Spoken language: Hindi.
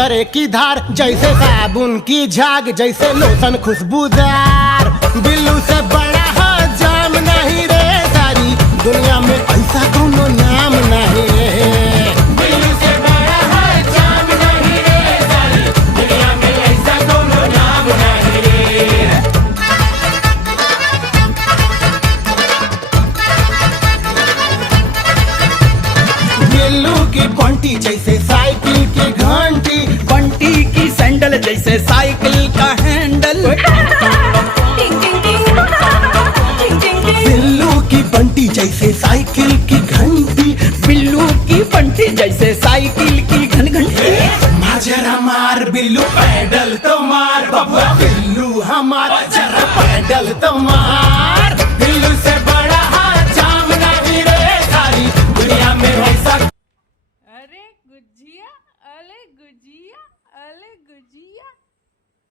संतरे की धार, जैसे साबुन की झाग, जैसे लोशन खुशबूदार। बिल्लू से बड़ा हो जाम नहीं रे, सारी दुनिया में ऐसा कोनो नाम नहीं रे। बिल्लू से बड़ा हो जाम नहीं रे, सारी दुनिया में ऐसा कोनो नाम नहीं रे। बिल्लू की बंटी जैसे साइकिल की घंटी, बंटी की सैंडल जैसे साइकिल का हैंडल। बिल्लू की बंटी जैसे साइकिल की घंटी, बिल्लू की बंटी जैसे साइकिल की घंटी। जरा मार बिल्लू पैडल तो मार, बबुआ बिल्लू हमार जरा पैडल तो मार। बिल्लू से बड़ा हाथ जाम नहीं रे, सारी दुनिया में वैसा। अरे गुजिया, अरे गुजिया।